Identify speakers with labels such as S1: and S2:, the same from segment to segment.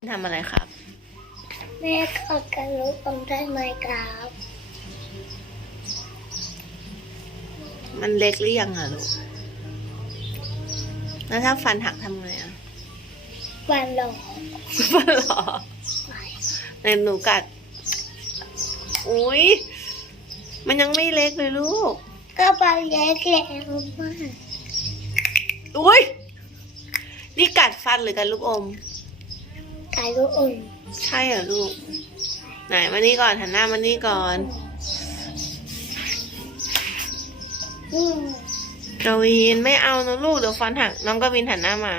S1: ทำอะไรครับ
S2: แม่ขอการรู้ผมได้ไหมครับ
S1: มันเล็กหรือยังอะลูก แล้วถ้าฟันหักทำไงอะ
S2: วันหลอก
S1: ฟันหรอในหนูกัด อุ้ย มันยังไม่เล็กเลยลูก
S2: ก็บางเล็กแล้วมาก
S1: อุ้ยนี่กัดฟันหรือกัดลูกอม
S2: การรู้อุ่น
S1: ใช่เหรอลูก ไหนมานี่ก่อนหันหน้ามานี่ก่อน
S2: อืม
S1: กวินไม่เอานะลูกเดี๋ยวฟันหักน้องกวินหันหน้ามา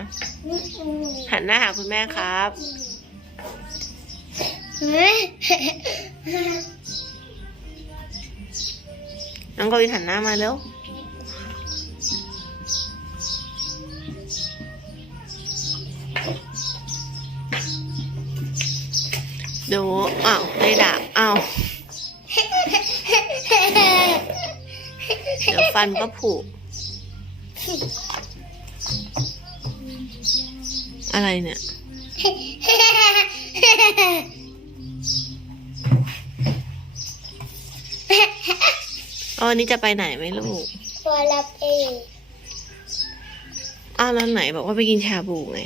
S2: อืมอืม
S1: หันหน้าหาคุณแม่ครับ
S2: เฮ้ย
S1: น้องกวินหันหน้ามาเร็ว ดูอ้าวได้ดาบอ้าวเดี๋ยวฟันก็ผุอะไรเนี่ยเอาวันนี้จะไปไหนไหมลูก
S2: ตัวรับเอง
S1: อ้าวแล้วไหนบอกว่าไปกินชาบูไง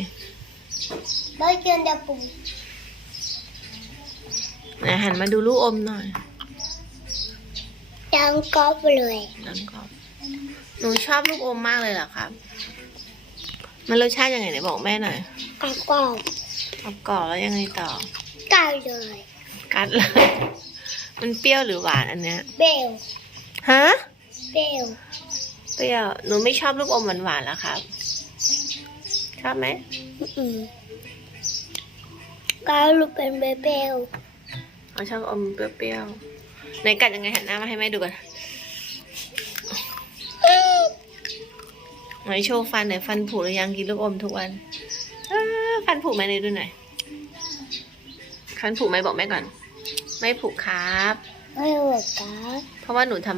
S2: ไม่เกินดับปุ่ม
S1: ไหนหันมาดูลูกอมหน่อย
S2: ยังกอบเลย
S1: แล้วก็หนูชอบลูกอมมากเลยเหรอครับ มันรสชาติยังไงไหนบอกแม่หน่อย
S2: กอบกอบ
S1: กรอบกรอบแล้วยังไงต่อ
S2: กาวเลย
S1: กัดเลย มันเปรี้ยวหรือหวานอันเนี้ย
S2: เบล
S1: ฮะ
S2: เบล
S1: เปรี้ยวหนูไม่ชอบลูกอมหวานหวานๆเหรอครับ ชอบไหม
S2: อืมกาวลูกเป็นเบเบล
S1: เขาชอบอมเปรี้ยวๆไหนกัดยังไงหันหน้ามาให้แม่ดูก่อนไหนโชว์ฟันไหนอยฟันผุหรือยังกินลูกอมทุกวันอ้าฟันผุไหมในดูหน่อยฟันผุไหมบอกแม่ก่อน ไม่ผุครับ
S2: ไม่หวกกา
S1: เพราะว่าหนูทำ